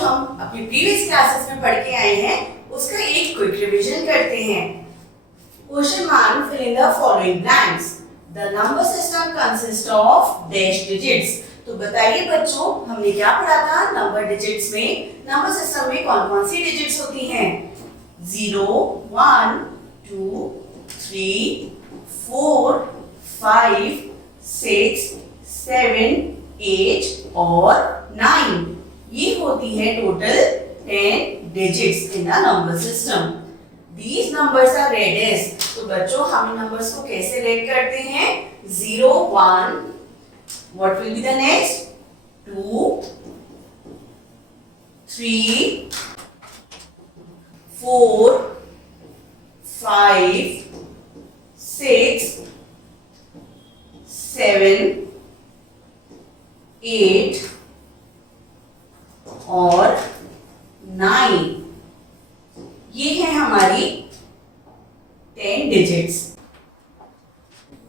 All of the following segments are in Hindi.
हम अपनी प्रीवियस क्लासेस में पढ़ के आए हैं उसका एक क्विक रिवीजन करते हैं। Question 1, fill in the following blanks. The number system consists of dash digits. तो बताइए बच्चों, हमने क्या पढ़ा था? नंबर डिजिट्स में, नंबर सिस्टम में कौन कौन सी डिजिट्स होती हैं? 0, 1, 2, 3, 4, 5, 6, 7, 8 और 9। ये होती है total 10 digits in the number system. These numbers are read as, तो बच्चों हम इन नंबर्स को कैसे रेड करते हैं? 0, 1, what will be the next? 2, 3, 4, 5, 6, 7, 8 और 9। ये है हमारी 10 digits.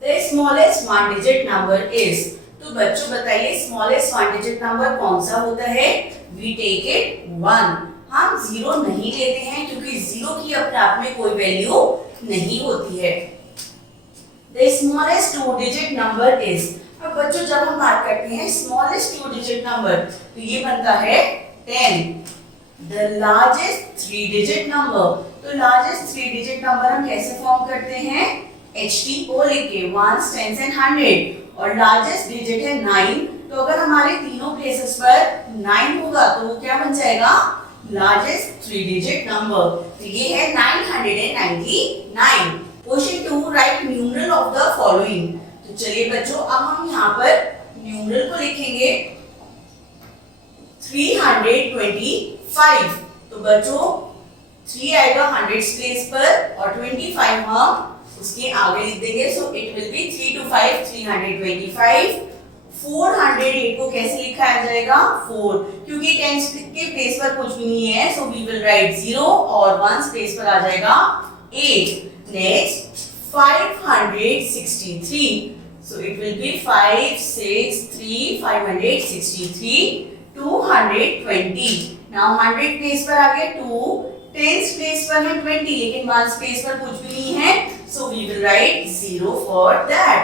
The smallest one digit number is, तो बच्चों बताइए स्मॉलेस्ट वन डिजिट नंबर कौन सा होता है? We take it 1. हम 0 नहीं लेते हैं क्योंकि 0 की अपने आप में कोई वैल्यू नहीं होती है। The smallest two digit number is, अब बच्चों जब हम बात करते हैं स्मॉलेस्ट 2 digit नंबर तो ये बनता है 10. The largest 3 digit number, तो लार्जेस्ट 3 digit नंबर हम कैसे फॉर्म करते हैं? HTO लिख के 1s, 10s and 100 और लार्जेस्ट डिजिट है 9। तो अगर हमारे तीनों प्लेसेस पर 9 होगा तो वो क्या बन जाएगा? Largest 3 digit number. तो ये है 999। Question 2, right numeral of the following. तो चलिए बच्चों अब हम यहाँ पर न्यूमरल को लिखेंगे 325। तो बच्चों 3 आएगा 100 प्लेस पर और 25 हम उसके आगे लिख देंगे। So it will B 3 to 5 325। 408 को कैसे लिखा जाएगा? 4, क्योंकि 10 के प्लेस पर कुछ भी नहीं है सो वी विल राइट 0 और 1 प्लेस पर आ जाएगा 8। Next 563, so it will B 563 563 220। Now 100 place पर आ गए 2, 10 प्लेस पर है 20 लेकिन 1 प्लेस पर कुछ भी नहीं है so we will write 0 for that.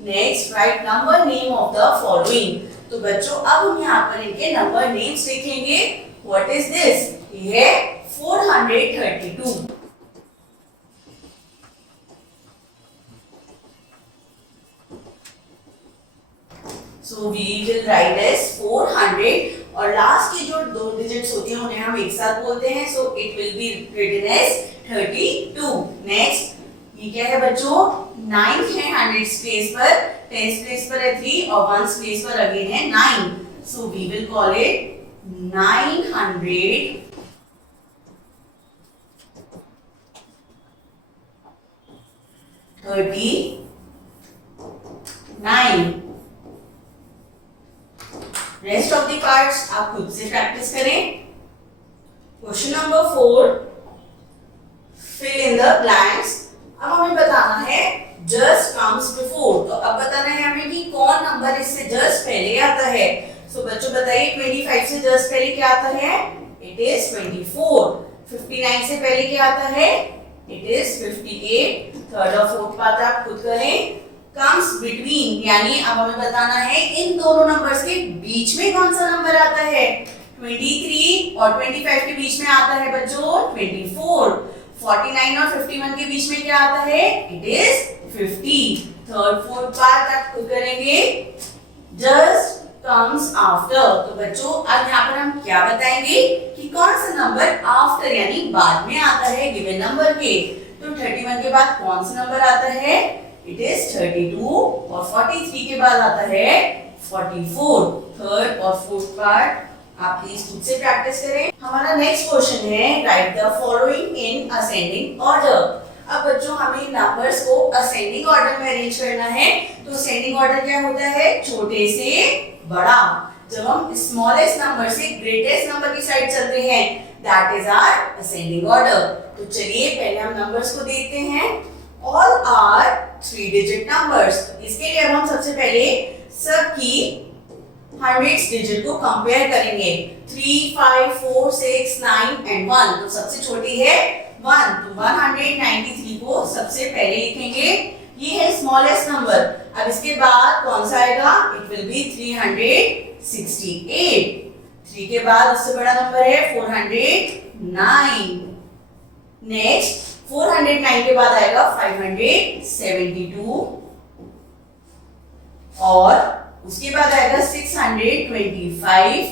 Next, write number name of the following. तो बच्चों अब हम यहाँ पर इनके नंबर नेम्स लिखेंगे। What is this? ये है 432. So we will write as 400 और लास्ट की जो 2 डिजिट्स होती हैं उन्हें हम एक साथ बोलते हैं so it will be written as 32. Next, ये क्या है बच्चों? 9 है 100 प्लेस पर, 10 प्लेस पर है 3 और 1 प्लेस पर अगेन है 9. So we will call it 939. Rest of the parts आप खुद से प्रैक्टिस करें। Question number 4, fill in the blanks. अब हमें बताना है जस्ट कम्स बिफोर। तो अब बताना है हमें कि कौन नंबर इससे जस्ट पहले आता है। सो बच्चों बताइए 25 से जस्ट पहले क्या आता है? It is 24। 59 से पहले क्या आता है? It is 58। थर्ड और फोर्थ पार्ट आप खुद करें। कम्स बिटवीन, यानी अब हमें बताना है इन दोनों नंबर्स के बीच में कौन सा नंबर आता है। 23 और 25 के बीच में आता है बच्चों 24। 49 और 51 के बीच में क्या आता है? It is 50। Third fourth part आप खुद करेंगे। Just comes after. तो बच्चों अब यहाँ पर हम क्या बताएंगे कि कौन सा नंबर आफ्टर यानी बाद में आता है गिवन नंबर के। तो 31 के बाद कौन सा नंबर आता है? इट इज 32 और 43 के बाद आता है 44। थर्ड और फोर्थ पार्ट आप प्लीज खुद से प्रैक्टिस करें। हमारा नेक्स्ट क्वेश्चन है right the following in ascending order. अब बच्चों हमें नंबर्स को असेंडिंग ऑर्डर में अरेंज करना है। तो असेंडिंग ऑर्डर क्या होता है? छोटे से बड़ा। जब हम स्मॉलेस्ट नंबर से ग्रेटेस्ट नंबर की साइड चलते हैं that is our ascending order. तो चलिए पहले हम नंबर्स को देखते हैं। All are 3 digit numbers। इसके लिए हम सबसे पहले सबकी हंड्रेड्स डिजिट को कंपेयर करेंगे 3, 5, 4, 6, 9 एंड 1। तो सबसे छोटी है 1, तो 193 को सबसे पहले लिखेंगे। ये है स्मॉलेस्ट नंबर। अब इसके बाद कौन सा आएगा? It will B 368। 3 के बाद उससे बड़ा नंबर है 409। नेक्स्ट 409 के बाद आएगा 572 और उसके बाद आएगा 625,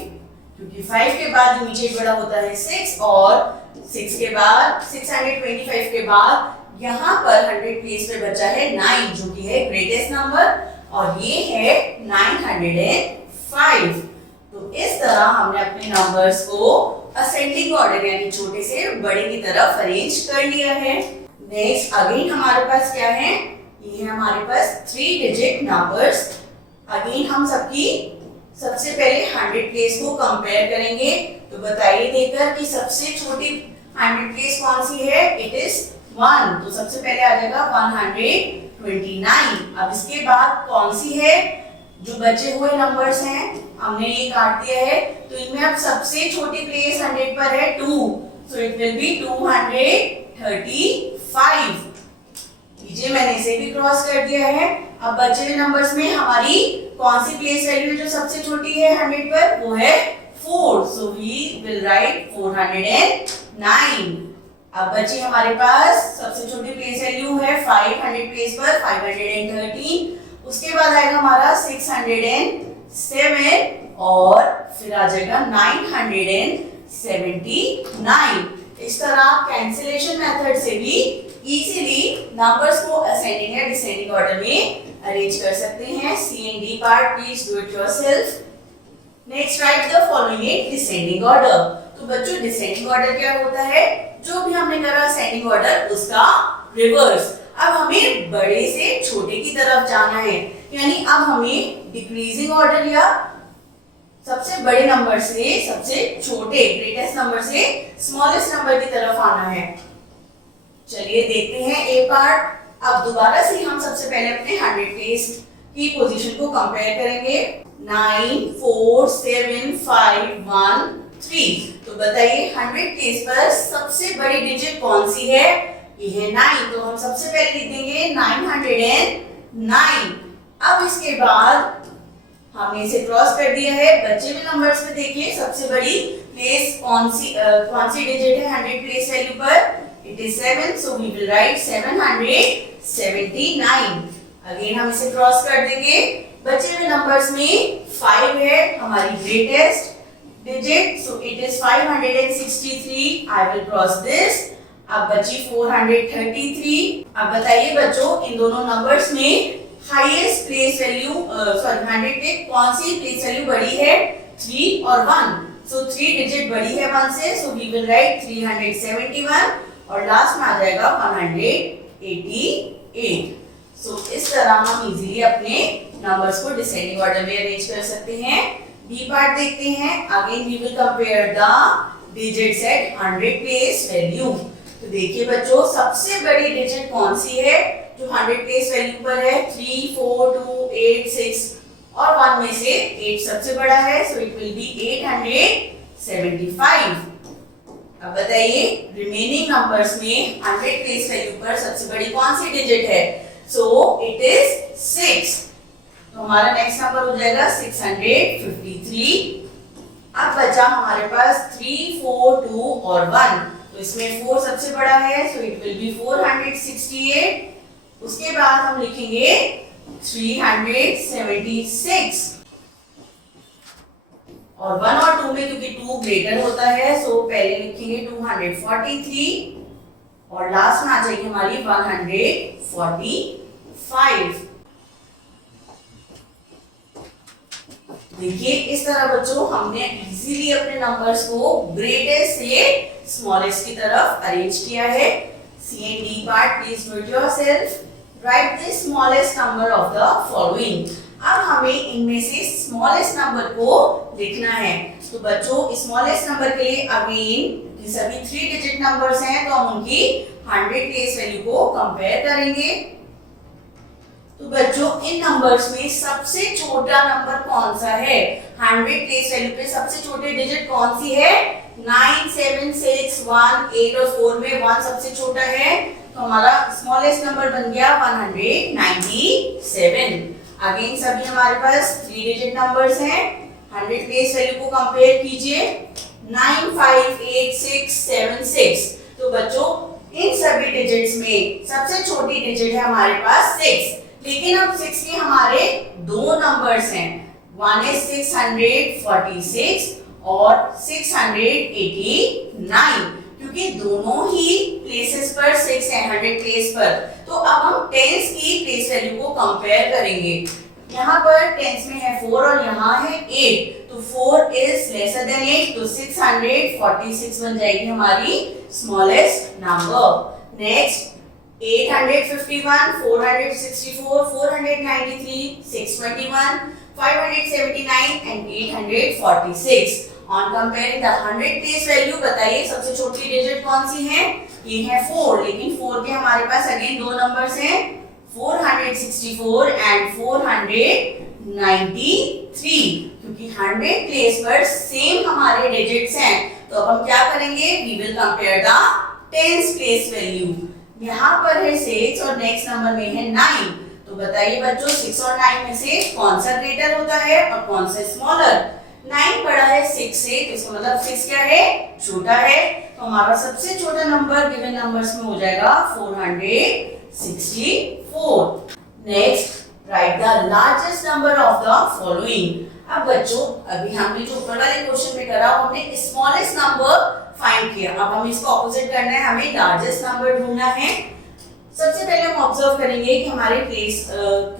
क्योंकि 5 के बाद इमीडिएट बड़ा होता है 6 और 6 के बाद 625 के बाद यहाँ पर 100 प्लेस पे बचा है 9 जो कि है ग्रेटेस्ट नंबर और ये है 905। तो इस तरह हमने अपने नंबर्स को असेंडिंग ऑर्डर यानी छोटे से बड़े की तरफ अरेंज कर लिया है। नेक्स्ट अगेन हमारे पास क्या है? ये है हमारे पास 3 डिजिट नंबर्स। अगेन हम सबसे पहले 100 प्लेस को कंपेयर करेंगे। तो बताइए देखकर कि सबसे छोटी 100 प्लेस कौन सी है? It is 1। तो सबसे पहले आ जाएगा 129। अब इसके बाद कौन सी है? जो बचे हुए नंबर्स हैं हमने ये काट दिया है, तो इनमें अब सबसे छोटी प्लेस 100 पर है 2, सो इट विल बी 235। लीजिए मैंने इसे भी क्रॉस कर दिया है। अब बचे हुए नंबर्स में हमारी कौन सी प्लेस वैल्यू जो सबसे छोटी है 100 पर? वो है 4, सो वी विल राइट 409। अब बची हमारे पास सबसे छोटी प्लेस वैल्यू है 500 प्लेस पर 513। उसके बाद आएगा हमारा 607 और फिर आ जाएगा 979। इस तरह आप कैंसिलेशन मेथड से भी इजीली नंबर्स को असेंडिंग या डिसेंडिंग ऑर्डर में अरेंज कर सकते हैं। C and D part please do it yourself. Next write the following in descending order. तो बच्चों डिसेंडिंग ऑर्डर क्या होता है? जो भी हमने करा असेंडिंग ऑर्डर उसका रिवर्स। अब हमें बड़े से छोटे की तरफ जाना है, यानी अब हमें डिक्रीजिंग ऑर्डर या सबसे बड़े नंबर से सबसे छोटे ग्रेटेस्ट नंबर से स्मॉलेस्ट नंबर की तरफ आना है। चलिए देखते हैं ए पार्ट। अब दोबारा से हम सबसे पहले अपने 100 प्लेस की पोजीशन को कंपेयर करेंगे। 9, 4, 7, 5, 1, 3। तो बताइए 100 प्लेस पर सबसे बड़ी डिजिट कौन सी है? ये है 9, तो हम सबसे पहले लिख देंगे 909। अब इसके बाद हमने इसे क्रॉस कर दिया है। बचे हुए नंबर्स में देखिए सबसे बड़ी प्लेस कौन सी डिजिट है 100 प्लेस वैल्यू पर? It is 7, so we will write 779। Again हम इसे क्रॉस कर देंगे। बचे हुए नंबर्स में 5 है हमारी greatest digit, so it is 563। I will cross this. अब बची 433। अब बताइए बच्चों इन दोनों नंबर्स में हाईएस्ट प्लेस वैल्यू 100 पे कौन सी प्लेस वैल्यू बड़ी है? 3 और 1, सो 3 डिजिट बड़ी है 1 से, सो वी विल राइट 371 और लास्ट में आ जाएगा 188। सो इस तरह हम इजीली अपने नंबर्स को डिसेंडिंग ऑर्डर में अरेंज कर सकते हैं। बी पार्ट देखते हैं। Again we will compare the digits at 100 place value. तो देखिए बच्चों सबसे बड़ी डिजिट कौन सी है जो 100 प्लेस वैल्यू पर है? 3, 4, 2, 8, 6 और 1 में से 8 सबसे बड़ा है, सो इट विल बी 875। अब बताइए रिमेनिंग नंबर्स में 100 प्लेस वैल्यू पर सबसे बड़ी कौन सी डिजिट है? सो इट इज 6, तो हमारा नेक्स्ट नंबर हो जाएगा 653। अब बचा हमारे पास 3, 4, 2 और 1, तो इसमें 4 सबसे बड़ा है, सो इट विल बी 468। उसके बाद हम लिखेंगे 376 और 1 और 2 में क्योंकि 2 ग्रेटर होता है, सो पहले लिखेंगे 243 और लास्ट में आ जाएगी हमारी 145। देखिए इस तरह बच्चों हमने इजीली अपने नंबर्स को ग्रेटेस्ट से स्मॉलेस्ट की तरफ अरेंज किया है। C and D part please note yourself. Write the smallest number of the following. अब हमें इनमें से स्मॉलेस्ट नंबर को लिखना है। तो बच्चों स्मॉलेस्ट नंबर के लिए अगेन सभी 3 डिजिट नंबर्स हैं, तो हम उनकी 100 प्लेस वैल्यू को कंपेयर करेंगे। तो बच्चों इन नंबर्स में सबसे छोटा नंबर कौन सा है? 100 प्लेस वैल्यू पे सबसे छोटी डिजिट कौन सी है? 9, 7, 6, 1, 8 और 4 में 1 सबसे छोटा है, तो हमारा स्मॉलेस्ट नंबर बन गया 197। अगेन सभी हमारे पास 3 डिजिट नंबर्स हैं। 100 प्लेस वैल्यू को कंपेयर कीजिए, 9, 5, 8, 6, 7, 6। तो बच्चों इन सभी डिजिट्स में सबसे छोटी डिजिट है हमारे पास 6, लेकिन अब 6 के हमारे दो नंबर्स हैं, वन इज 646 और 689, क्योंकि दोनों ही प्लेसेस पर 6 है 100 प्लेस पर। तो अब हम टेंस की प्लेस वैल्यू को कंपेयर करेंगे। यहाँ पर टेंस में है 4 और यहाँ है 8, तो 4 इज लेसर देन 8, तो 646 बन जाएगी हमारी smallest number. Next 851, 464, 493, 621, 579 and 846. On comparing the 100 place value, बताइए सबसे छोटी डिजिट कौन सी है? ये है 4, लेकिन 4 के हमारे पास अगेन दो नंबर्स हैं, 464 and 493, क्योंकि 100 प्लेस पर सेम हमारे डिजिट्स हैं। तो अब हम क्या करेंगे? We will compare the tens place value। यहाँ पर है 6 और नेक्स्ट नंबर में है 9, तो बताइए बच्चों 6 और 9 में से कौन सा ग्रेटर होता है और कौन सा स्मॉलर? 9 बड़ा है 6 से, तो इसका मतलब 6 क्या है? छोटा है। तो हमारा सबसे छोटा नंबर गिवन नंबर्स में हो जाएगा 464। Next write the largest number of the following. अब बच्चों अभी हमने जो ऊपर वाले क्वेश्चन में करा, हमने स्मॉलेस्ट नंबर फाइंड किया। अब हमें इसको ऑपोजिट करना है, हमें लार्जेस्ट नंबर ढूंढना है। सबसे पहले हम ऑब्जर्व करेंगे कि हमारे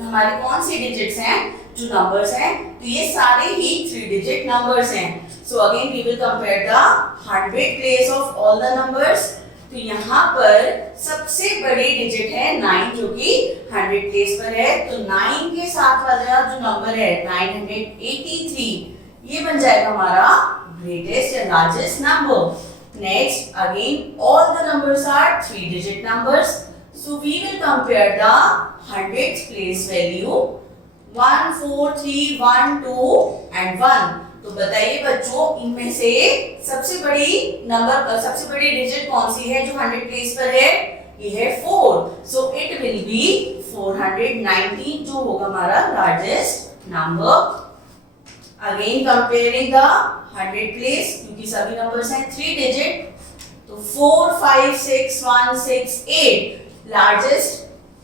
हमारी कौन सी डिजिट्स हैं जो नंबर्स हैं, तो ये सारे ही 3 डिजिट नंबर्स हैं। So again we will compare the 100 place of all the numbers. तो यहाँ पर सबसे बड़ी डिजिट है 9, जो कि 100 प्लेस पर है, तो 9 के साथ वाला जो नंबर है 983, ये बन जाएगा हमारा greatest and largest number. Next, again, all the numbers are 3 digit numbers. So we will compare the 100th place value 1, 4, 3, 1, 2 and 1. तो बताइए बच्चों इनमें से सबसे बड़ी डिजिट कौन सी है जो 100 प्लेस पर है? ये है 4. So it will be 490, जो होगा हमारा largest number. Again comparing the 100 place, क्योंकि सभी नंबर्स हैं 3 डिजिट, तो 4, 5, 6, 1, 6, 8। लार्जेस्ट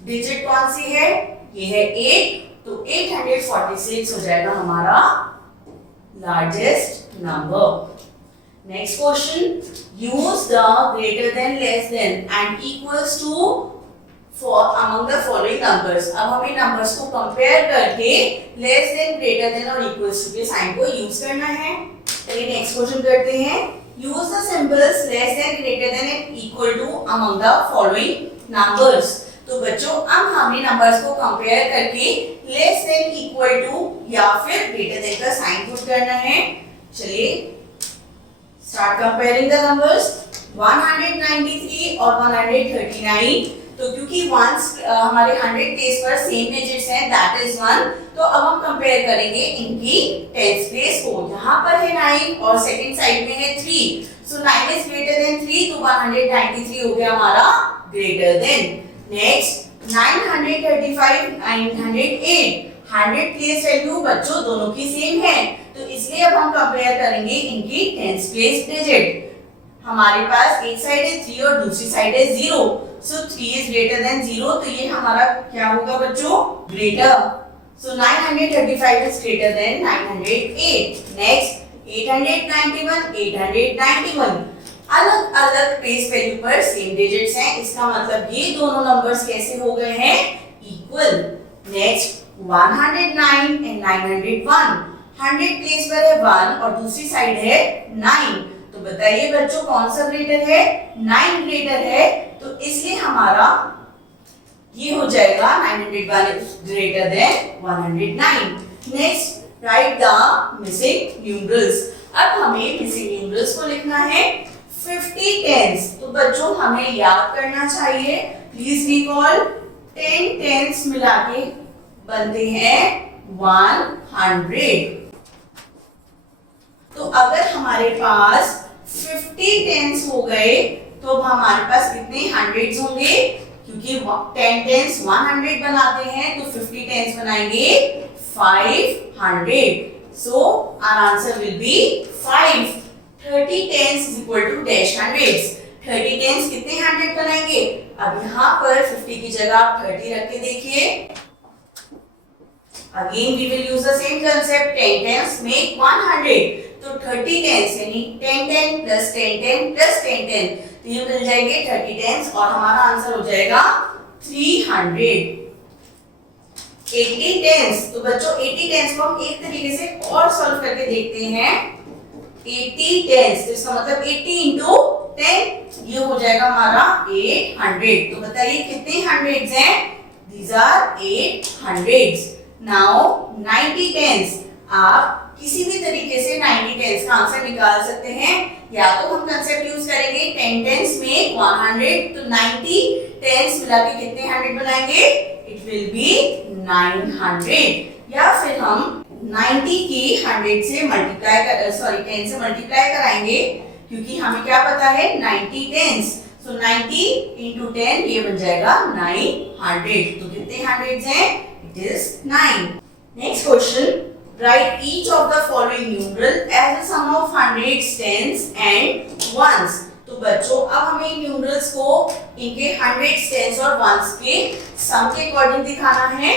डिजिट कौन सी है? ये है 8, तो 846 हो जाएगा हमारा largest number. Next question, use the greater than, less than and equals to for among the following numbers. अब हमें नंबर्स को कंपेयर करके लेस देन, ग्रेटर देन और इक्वल्स टू के साइन को यूज करना है। चलिए नेक्स्ट क्वेश्चन करते हैं। Use the symbols less than, greater than and equal to among the following numbers. तो बच्चों अब हमें नंबर्स को कंपेयर करके लेस देन, इक्वल टू या फिर ग्रेटर देन का साइन पुट करना है। चलिए स्टार्ट कंपेयरिंग द नंबर्स। 193 और 139, तो क्योंकि वंस हमारे 100 प्लेस पर सेम डिजिट्स हैं, दैट इज 1, तो अब हम कंपेयर करेंगे इनकी टेंस प्लेस को। यहाँ पर है 9 और सेकंड साइड में है 3, सो 9 इज ग्रेटर देन 3, तो 193 हो गया हमारा greater than. Next 935, 908, 100 place value बच्चों दोनों की सेम है, तो इसलिए अब हम कंपेयर करेंगे इनकी टेंस प्लेस डिजिट। हमारे पास एक साइड है 3 और दूसरी साइड है 0, सो 3 इज ग्रेटर देन 0, तो ये हमारा क्या होगा बच्चों? Greater. So 935 is greater than 908। Next 891, 891 अलग अलग प्लेस वैल्यू पर सेम डिजिट्स हैं, इसका मतलब ये दोनों नंबर्स कैसे हो गए हैं? इक्वल। नेक्स्ट 109 एंड 901, 100 प्लेस पर है 1 और दूसरी साइड है 9, तो बताइए बच्चों कौन सा ग्रेटर है? 9 ग्रेटर है, तो इसलिए हमारा ये हो जाएगा 901 is greater than 109। Next write the missing numerals. अब हमें मिसिंग न्यूमरल्स को लिखना है 50 टेंस। तो बच्चों हमें याद करना चाहिए, प्लीज रिकॉल 10 टेंस मिला के बनते हैं 100। तो अगर हमारे पास 50 टेंस हो गए तो हमारे पास कितने हंड्रेड्स होंगे, क्योंकि 10 टेंस 100 बनाते हैं तो 50 टेंस बनाएंगे 500। So our answer will be 5। 30 tens is equal to dash hundreds. 30 tens कितने हंड्रेड बनाएंगे? अब यहाँ पर 50 की जगह आप 30 रख के देखिए। Again we will use the same concept. 10 tens make 100. तो 30 tens यानी 10 10 plus 10 10 plus 10 10, तो ये मिल जाएंगे 30 tens और हमारा आंसर हो जाएगा 300। 80 tens, तो बच्चों 80 tens को हम एक तरीके से और सॉल्व करके देखते हैं। 80 tens, तो इसका मतलब 80 into 10, ये हो जाएगा हमारा 800। तो बताइए कितने हंड्रेड्स हैं? These are 800s। Now 90 tens, आप किसी भी तरीके से 90 टेंस का आंसर निकाल सकते हैं। या तो हम कंसेप्ट यूज करेंगे 10 टेंस में 100, तो 90 टेंस मिला के कितने 100 बनाएंगे? It will B 900। या फिर हम 90 की 100 से मल्टीप्लाई 10 से मल्टीप्लाई कराएंगे, क्योंकि हमें क्या पता है 90 टेंस, सो 90 into 10 ये बन जाएगा 900। तो कितने हंड्रेड्स हैं? It is 9। Next question, write each of the following numeral as a sum of hundreds, tens and ones। तो बच्चों अब हमें न्यूमरल्स को इनके हंड्रेड्स, टेंस और वंस के सम के अकॉर्डिंग दिखाना है।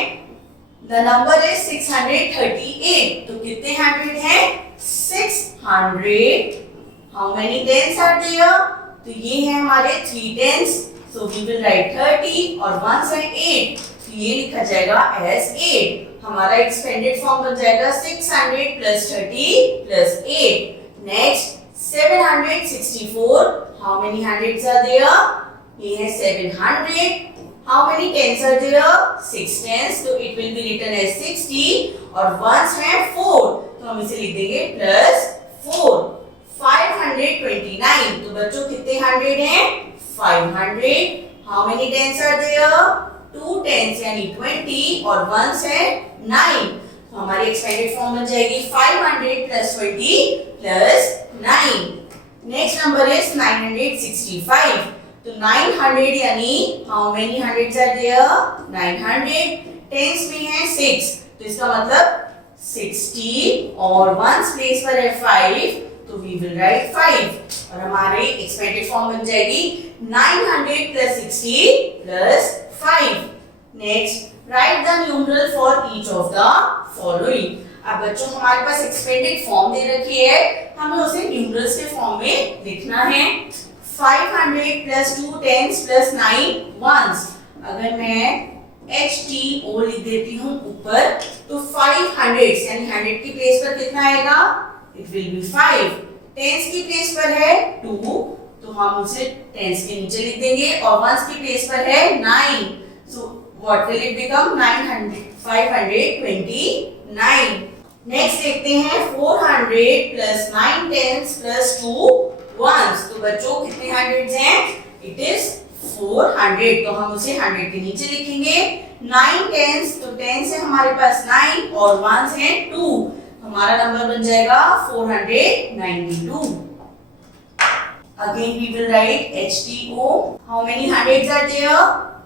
द नंबर इज 638, तो कितने हंड्रेड हैं? 600। How many tens are there? तो ये है हमारे 3 tens, so we will write 30 और वंस है 8, तो ये लिखा जाएगा एज 8। हमारा एक्सपेंडेड फॉर्म बन जाएगा 600 plus 30 plus 8। Next 764, how many hundreds are there? ये है 700। How many tens are there? 6 tens, तो it will be written as 60 और वंस है 4, तो हम इसे लिख देंगे प्लस 4। 529, तो बच्चों कितने हंड्रेड हैं? 500। How many tens are there? 2 tens यानी 20 और वंस है 9, तो हमारी एक्सपेंडेड फॉर्म बन जाएगी 500 plus 20 plus 9। Next number is 965, तो 900 यानी how many hundreds are there? 900। Tens में है 6, तो इसका मतलब 60 और वंस प्लेस पर है 5, तो वी विल राइट 5 और हमारी एक्सपेंडेड फॉर्म बन जाएगी 900 plus 60 plus 5। Next write the numeral for each of the following. अब बच्चों हमारे पास एक्सपेंडेड फॉर्म दे रखी है, हमें उसे न्यूमरल्स के फॉर्म में लिखना है। 500 plus 2 tens plus 9 ones। अगर मैं HTO लिख देती हूँ ऊपर, तो 500 यानी 100 की प्लेस पर कितना आएगा? It will be 5। टेंस की प्लेस पर है 2, तो हम उसे टेंस के नीचे लिख देंगे और वंस की प्लेस पर है 9, सो what will it become? 529। Next देखते हैं 400 plus 9 tens plus 2 ones। तो बच्चों कितने हंड्रेड्स हैं? इट इज 400, तो हम उसे 100 के नीचे लिखेंगे। 9 tens, तो टेंस है हमारे पास 9 और वंस है 2, हमारा नंबर बन जाएगा 492। Again we will write HTO। How many hundreds are there?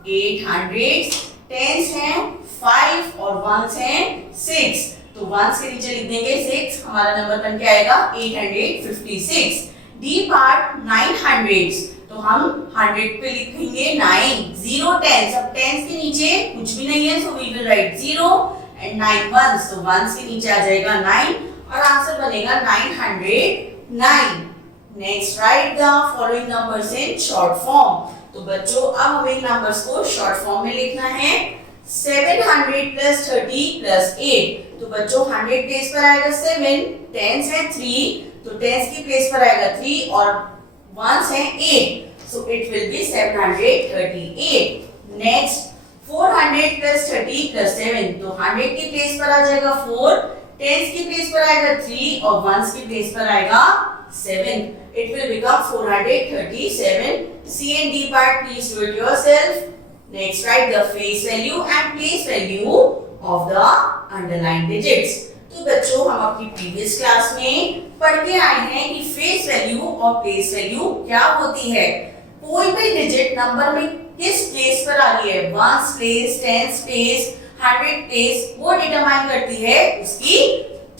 800। Tense हैं 5 और वंस हैं 6, तो वंस के नीचे लिख देंगे 6, हमारा नंबर बन के आएगा 856। डी पार्ट 900, तो हम 100 पे लिखेंगे 9। 0 टेंस, अब टेंस के नीचे कुछ भी नहीं है, so we will write 0 and 9 ones, तो वंस के नीचे आ जाएगा 9 और आंसर बनेगा 909। Next write the following numbers in short form. तो बच्चों अब हमें नंबर्स को शॉर्ट फॉर्म में लिखना है। 700 plus 30 plus 8, तो बच्चों 100 प्लेस पर आएगा 7, टेंस है 3, तो टेंस की प्लेस पर आएगा 3 और वंस है 8, so it will B 738। Next 400 plus 30 plus 7, तो 100 की प्लेस पर आ जाएगा 4, टेंस की प्लेस पर आएगा 3 और वंस की प्लेस पर आएगा 7, it will become 437। C and D part please do it yourself। Next write the face value and place value of the underlined digits. तो बच्चों हम अपनी प्रीवियस क्लास में पढ़ के आए हैं कि फेस वैल्यू और प्लेस वैल्यू क्या होती है। कोई भी डिजिट नंबर में किस प्लेस पर आ रही है, ones place, tens place, 100 place, वो डिटरमाइन करती है उसकी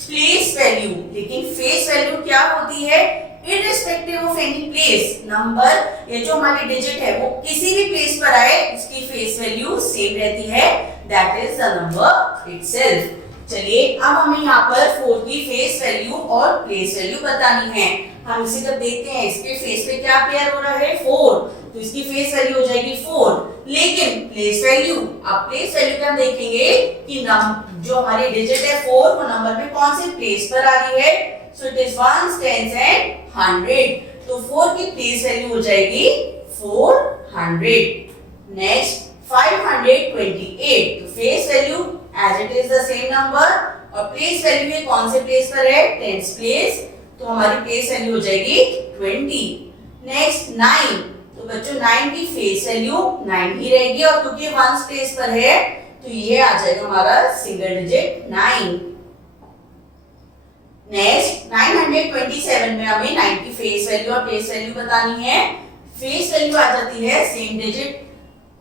प्लेस वैल्यू। लेकिन फेस वैल्यू क्या होती है, irrespective of any place, number ये जो हमारी डिजिट है वो किसी भी प्लेस पर आए उसकी फेस वैल्यू सेम रहती है, that is the number itself. चलिए अब हमें यहाँ पर 4 की फेस वैल्यू और प्लेस वैल्यू बतानी है। हम इसे जब देखते हैं इसके फेस पे क्या पेयर हो रहा है, 4, तो इसकी फेस वैल्यू हो जाएगी 4। लेकिन प्लेस वैल्यू, अब प्लेस वैल्यू क्या देखेंगे कि जो हमारी डिजिट है 4 वो नंबर में कौन से प्लेस पर आ रही है, so it is ones, tens and 100। तो 4 की प्लेस वैल्यू हो जाएगी 400। नेक्स्ट 528, तो face value as it is the same number और प्लेस वैल्यू है कौन से प्लेस पर है, टेंस प्लेस, तो हमारी प्लेस वैल्यू हो जाएगी 20। नेक्स्ट 9, तो बच्चों 9 की फेस वैल्यू 9 ही रहेगी और क्योंकि वंस प्लेस पर है तो ये आ जाएगा हमारा सिंगल डिजिट 9। नेक्स्ट 927 में हमें 9 की फेस वैल्यू और प्लेस वैल्यू बतानी है। फेस वैल्यू आ जाती है सेम डिजिट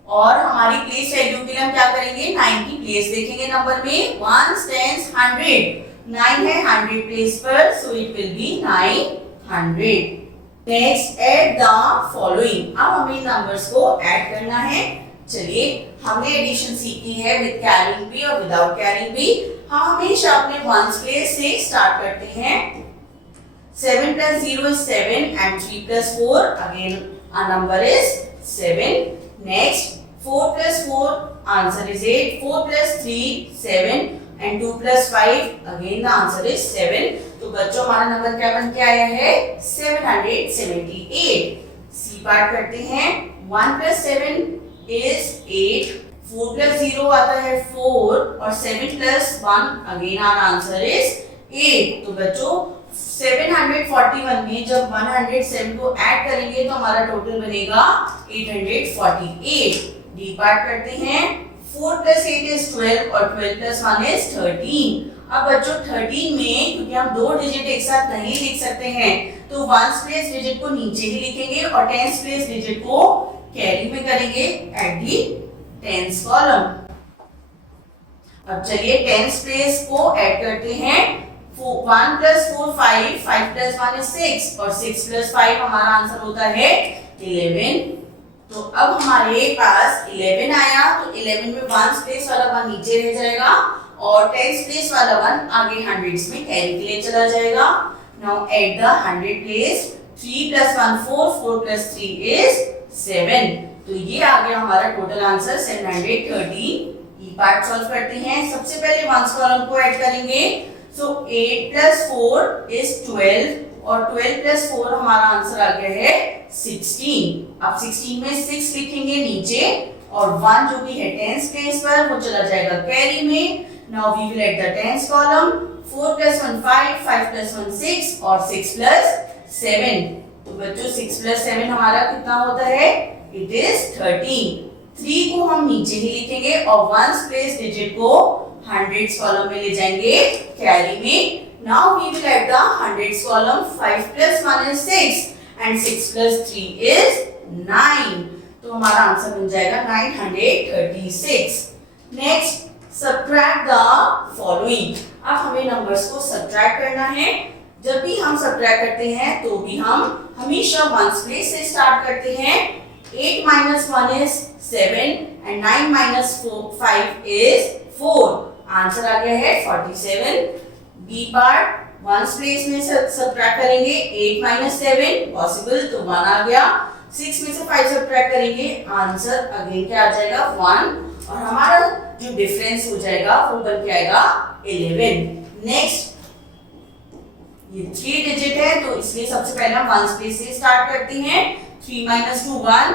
और हमारी प्लेस वैल्यू के लिए हम क्या करेंगे, 9 की प्लेस देखेंगे नंबर में, वंस, टेंस, 100, 9 है 100 प्लेस पर, so it will B 900। Next add the following, अब हमें नंबर्स को ऐड करना है। चलिए हमने एडिशन सीखी है विद कैरिंग भी और विदाउट कैरिंग भी। हम हमेशा अपने वंस प्लेस से स्टार्ट करते हैं। 7 plus 0 is 7 and 3 plus 4 again our number is 7. Next 4 plus 4 answer is 8, 4 plus 3 7 and 2 plus 5 again the answer is 7. तो बच्चों हमारा नंबर क्या बन के आया है, 778। सी पार्ट करते हैं। 1 plus 7 is 8, 4 plus 0 आता है 4 और 7 plus 1 again our answer is 8। तो बच्चों 741 में जब 107 को ऐड करेंगे तो हमारा टोटल बनेगा 848। डी पार्ट करते हैं। 4 plus 8 is 12 और 12 plus 1 is 13। अब बच्चों 13 में क्योंकि हम दो डिजिट एक साथ नहीं लिख सकते हैं तो वंस प्लेस डिजिट को नीचे ही लिखेंगे और टेंस प्लेस डिजिट को कैरी में करेंगे एट दी टेंस कॉलम। अब चलिए टेंस प्लेस को ऐड करते हैं। 1 plus 4 5, 5 plus 1 is 6 और 6 plus 5 हमारा आंसर होता है 11। तो अब हमारे पास 11 आया तो 11 में वंस प्लेस वाला 1 नीचे रह जाएगा और टेंस प्लेस वाला 1 आगे हंड्रेड्स में कैरी के लिए चला जाएगा। Now at the 100 place 3 plus 1 4, 4 plus 3 is 7। तो ये आ गया हमारा टोटल आंसर 713। ये पार्ट सॉल्व करते हैं। सबसे पहले वंस कॉलम को ऐड करेंगे। So 8 plus 4 is 12 और 12 plus 4 हमारा आंसर आ गया है 16। अब 16 में 6 लिखेंगे नीचे और 1 जो कि है टेंस प्लेस पर वो चला जाएगा कैरी में। Now we will add the tens column। 4 plus 1 5, 5 plus 1 6 और 6 plus 7। तो बच्चों 6 plus 7 हमारा कितना होता है, it is 13। 3 को हम नीचे ही लिखेंगे और वंस प्लेस डिजिट को हंड्रेड्स कॉलम में ले जाएंगे कैरी में। Now we will add the hundreds column। 5 plus 1 is 6 and 6 plus 3 is 9। तो हमारा आंसर बन जाएगा 936। Next subtract the following। अब हमें नंबर्स को subtract करना है। जब भी हम subtract करते हैं तो भी हम हमेशा वंस प्लेस से स्टार्ट करते हैं। 8 minus 1 is 7 and 9 minus 5 is 4। Answer आ गया है 47। बी पार्ट वंस प्लेस में सब्ट्रैक्ट करेंगे। 8 minus 7 पॉसिबल तो 1 आ गया। 6 में से 5 सब्ट्रैक्ट करेंगे, आंसर अगेन क्या आ जाएगा 1 और हमारा जो डिफरेंस हो जाएगा वो बन के आएगा 11। नेक्स्ट ये 3 डिजिट है तो इसलिए सबसे पहले हम वंस प्लेस से स्टार्ट करते हैं। 3 minus 2 1,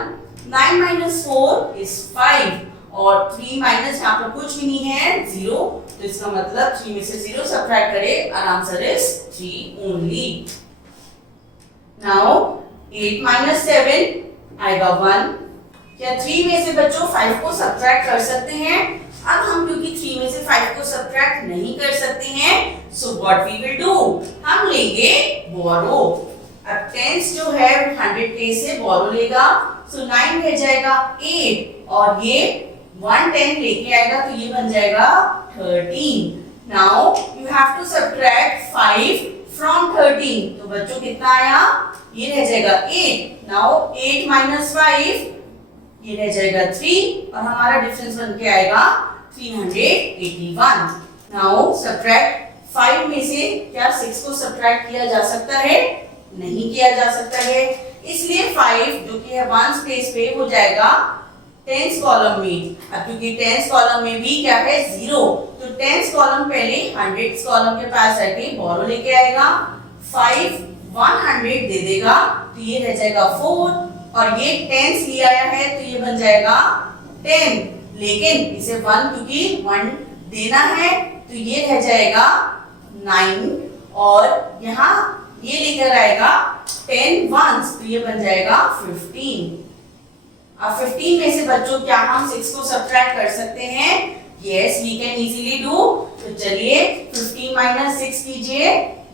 9 minus 4 is 5 और 3 माइनस यहाँ पर कुछ भी नहीं है 0, तो इसका मतलब 3 में से 0 सब्ट्रैक्ट करें और answer is 3 only. Now 8 minus 7 आएगा 1। क्या 3 में से बच्चों 5 को सब्ट्रैक्ट कर सकते हैं? अब हम क्योंकि 3 में से 5 को सब्ट्रैक्ट नहीं कर सकते हैं, so what we will do, हम लेंगे बोरो। अब टेंस जो है 100 प्लेस से बोरो लेगा, सो 9 रह जाएगा 8 और ये 110 लेके आएगा तो ये बन जाएगा 13। Now you have to subtract 5 from 13, तो बच्चों कितना आया, ये रह जाएगा 8। नाउ 8 माइनस 5 ये रह जाएगा 3 और हमारा डिफरेंस बन के आएगा 381। नाउ सब्ट्रैक्ट 5 में से क्या 6 को सब्ट्रैक्ट किया जा सकता है, नहीं किया जा सकता है, इसलिए 5 जो कि है 1 प्लेस पे हो जाएगा 10th कॉलम में। अब क्योंकि 10th कॉलम में भी क्या है 0, तो 10th कॉलम पहले 100th कॉलम के पास जाके बोरो लेके आएगा, 5 100 दे देगा तो ये रह जाएगा 4 और ये 10th लिया आया है तो ये बन जाएगा 10, लेकिन इसे 1 क्योंकि 1 देना है तो ये रह जाएगा 9 और यहाँ ये लेकर आएगा 10 वंस तो ये बन जाएगा 15। अब 15 में से बच्चों क्या हम 6 को सब्ट्रैक्ट कर सकते हैं, yes we can easily do. तो चलिए 15 माइनस 6 कीजिए,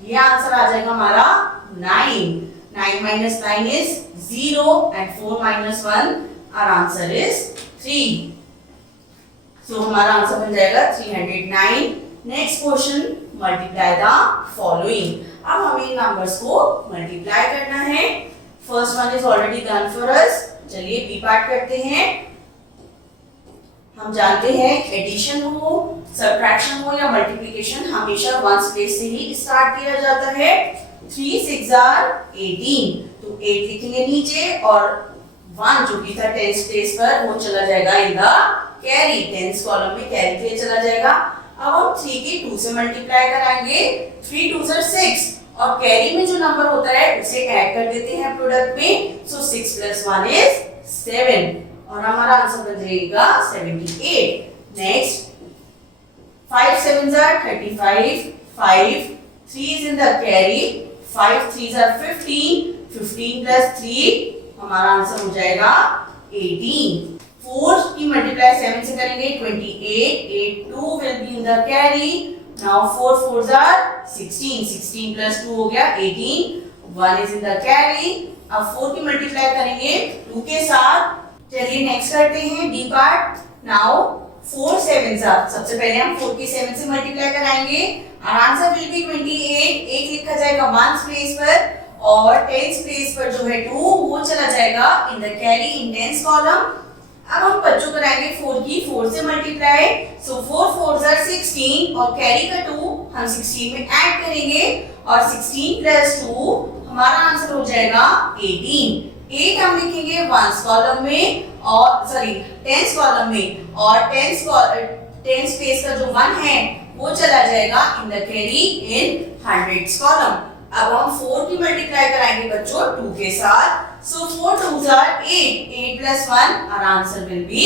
ये आंसर आ जाएगा हमारा 9। 9 minus 9 is 0 and 4 minus 1 our answer is 3. So हमारा आंसर बन जाएगा 309। Next question, multiply the following. अब हमें इन नंबर्स को मल्टीप्लाई करना है। First one is already done for us. चलिए बी पार्ट करते हैं। हम जानते हैं एडिशन हो, सब्ट्रैक्शन हो या मल्टीप्लिकेशन हमेशा वंस प्लेस से ही स्टार्ट किया जाता है। 3 6 are 18, तो 8 लिखेंगे नीचे और 1 जो कि था 10th प्लेस पर वो चला जाएगा in the carry, 10th column में कैरी के लिए चला जाएगा। अब हम 3 के 2 से मल्टीप्लाई कराएंगे, 3 2 are 6 और कैरी में जो नंबर होता है उसे ऐड कर देते हैं प्रोडक्ट में, सो 6 plus 1 is 7 और हमारा आंसर बन जाएगा 78। Next 5 7s are 35, 5 3 is in the carry, 5 3s are 15, 15 plus 3 हमारा आंसर हो जाएगा 18। 4 की मल्टीप्लाई 7 से करेंगे 28, 8 2 will be in the carry, now 4 4s are 16, 16 plus 2 हो गया 18, 1 is in the carry। अब 4 की मल्टीप्लाई करेंगे 2 के साथ। चलिए नेक्स्ट करते हैं D part. Now 4 7s are, सबसे पहले हम 4 की 7 से मल्टीप्लाई कराएंगे और आंसर विल बी 28। 1 लिखा जाएगा 1 प्लेस पर और 10th प्लेस पर जो है 2 वो चला जाएगा in the carry in 10th column. अब हम बच्चों कराएंगे 4 की 4 से मल्टीप्लाई, सो 4 4s are 16 और कैरी का 2 हम 16 में ऐड करेंगे और 16 plus 2 हमारा आंसर हो जाएगा 18। 8 हम लिखेंगे 1st कॉलम में और सॉरी 10th कॉलम में और 10th प्लेस का जो 1 है वो चला जाएगा in the carry in 100th column. अब हम 4 की मल्टीप्लाई कराएंगे बच्चों 2 के साथ, सो 4 2s are 8, 8 plus 1 our answer will be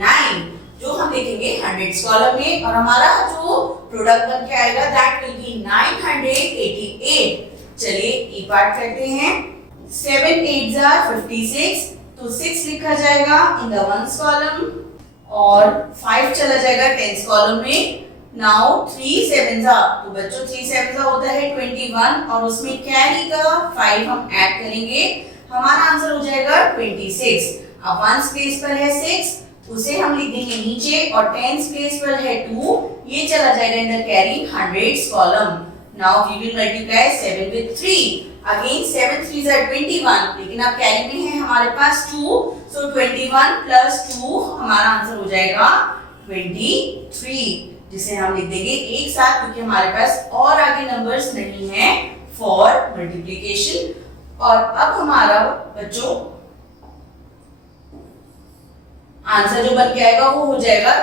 9 जो हम लिखेंगे 100th कॉलम में और हमारा जो प्रोडक्ट बन के आएगा दैट विल बी 988। चलिए ई पार्ट करते हैं। 7 8s are 56, तो 6 लिखा जाएगा इन द 1st कॉलम और 5 चला जाएगा 10th कॉलम में। नाउ 3 7s are, तो बच्चों 3 7s होता है 21 और उसमें कैरी का 5 हम ऐड करेंगे, हमारा आंसर हो जाएगा 26। अब 1st प्लेस पर है 6 उसे हम लिख देंगे नीचे और 10th प्लेस पर है 2 ये चला जाएगा in the carry 100th column. Now we will multiply 7 with 3, again 7 3s are 21, लेकिन अब कैरी में है हमारे पास 2, सो 21 plus 2 हमारा आंसर हो जाएगा 23 जिसे हम लिख देंगे एक साथ क्योंकि हमारे पास और आगे नंबर्स नहीं है फॉर मल्टीप्लिकेशन। और अब हमारा बच्चों आंसर जो बन के आएगा वो हो जाएगा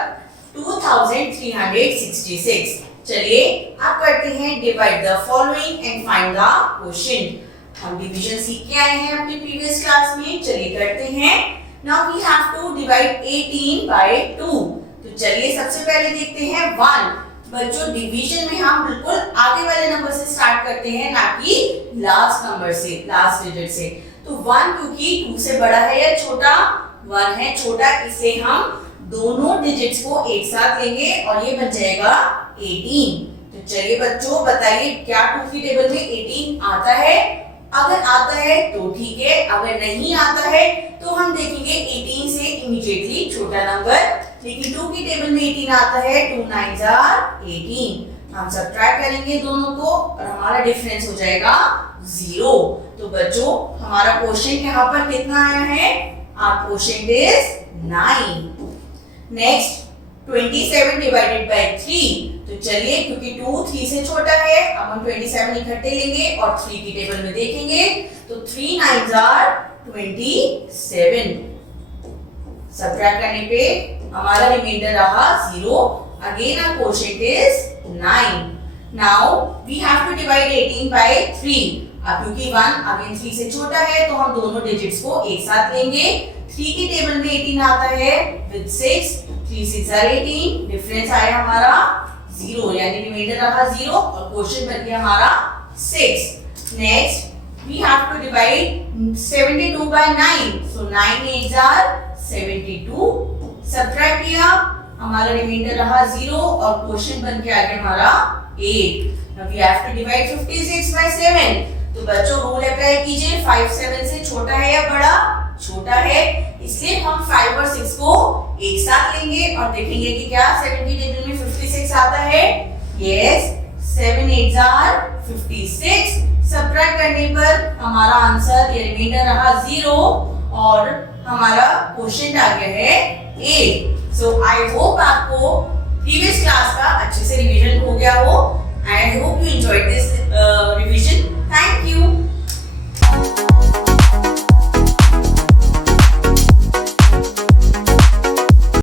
2366। चलिए अब करते हैं divide the following and find the quotient. हम डिवीजन सीख के आए हैं अपनी प्रीवियस क्लास में, चलिए करते हैं। Now we have to divide 18 by 2। तो चलिए सबसे पहले देखते हैं 1। बच्चों डिवीजन में हम बिल्कुल आगे वाले नंबर से स्टार्ट करते हैं ना कि लास्ट नंबर से, लास्ट डिजिट से। तो 1 क्योंकि 2 से बड़ा है या छोटा, 1 है छोटा, इसे हम दोनों डिजिट्स को एक साथ लेंगे और ये बन जाएगा 18। तो चलिए बच्चों बताइए क्या 2 की टेबल में 18 आता है? अगर आता है तो ठीक है, अगर नहीं आता है तो हम देखेंगे 18 से इमीडिएटली छोटा नंबर। लेकिन 2 की टेबल में 18 आता है, 2 9s are 18। हम सब्ट्रैक्ट करेंगे दोनों को और हमारा डिफरेंस हो जाएगा 0। तो बच्चों हमारा क्वोशिएंट यहाँ पर कितना आया है? Our quotient is 9। Next 27 divided by 3। तो चलिए क्योंकि 2 3 से छोटा है, अब हम 27 इकट्ठे लेंगे और 3 की टेबल में देखेंगे तो 3 9s are 27। सब्ट्रैक्ट करने पे हमारा रिमाइंडर रहा 0। Again our quotient is 9। Now we have to divide 18 by 3। अब क्योंकि 1 अगेन 3 से छोटा है तो हम दोनों डिजिट्स को एक साथ लेंगे। 3 की टेबल में 18 आता है विद 6, 3 6 are 18। डिफरेंस आया हमारा 0 यानी रिमाइंडर रहा 0 और क्वोशिएंट बन गया हमारा 6। Next we have to divide 72 by 9। So 9 8s are 72। Subtract किया, हमारा रिमाइंडर रहा 0 और क्वोशिएंट बन के आ गया हमारा 8। Now we have to divide 56 by 7। तो बच्चों रूल अप्लाई कीजिए, 5 7 से छोटा है या बड़ा? छोटा है, इसलिए हम 5 और 6 को एक साथ लेंगे और देखेंगे कि क्या 7 की टेबल में 56 आता है? Yes, 7 8s are 56। सब्ट्रैक्ट करने पर हमारा आंसर या रिमाइंडर रहा 0 और हमारा क्वोशिएंट आ गया है 8। सो आई होप आपको प्रीवियस क्लास का अच्छे से रिवीजन हो गया हो। I hope you enjoyed this revision. Thank you.